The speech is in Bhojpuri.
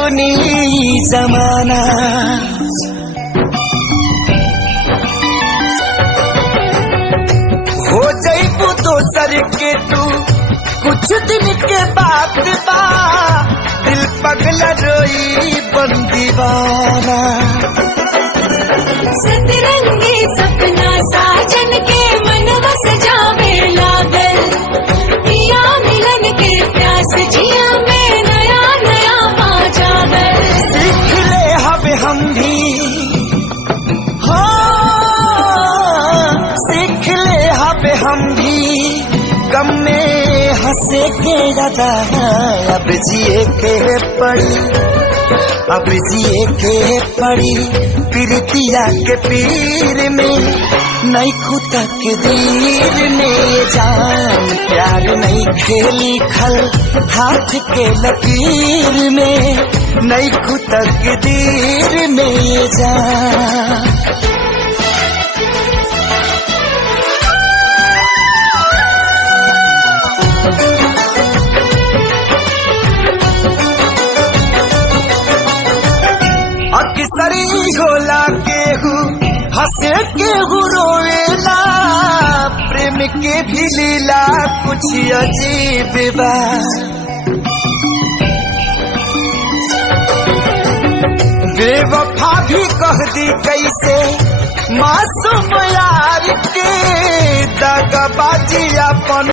सुनी जमाना। हो जइबू दोसर के तू कुछ दिन के बाद बा, दिल पगला रोई बन दीवाना। सतरंगी सपना साजन के मन बस जावे लागल, पिया मिलन के प्यास जिया में नया नया पा जागल। सीख ले हब हम भी हो, सीख ले हब हम भी गम में हंसे के ज्यादा। अब जिए के पड़ी, अब जिए के पड़ी प्रीतिया के पीर में। नहीं खुदा के दीर में जान, प्यार नहीं खेली खल हाथ के लकीर में। नहीं खुदा के दीर में जान। अक्सरी होला केहू हंसे केहू रोवेला, प्रेम के भी लीला कुछ अजीब बा। बेवफा भी कह दी कैसे मासूम यार के, दगाबाजी अपन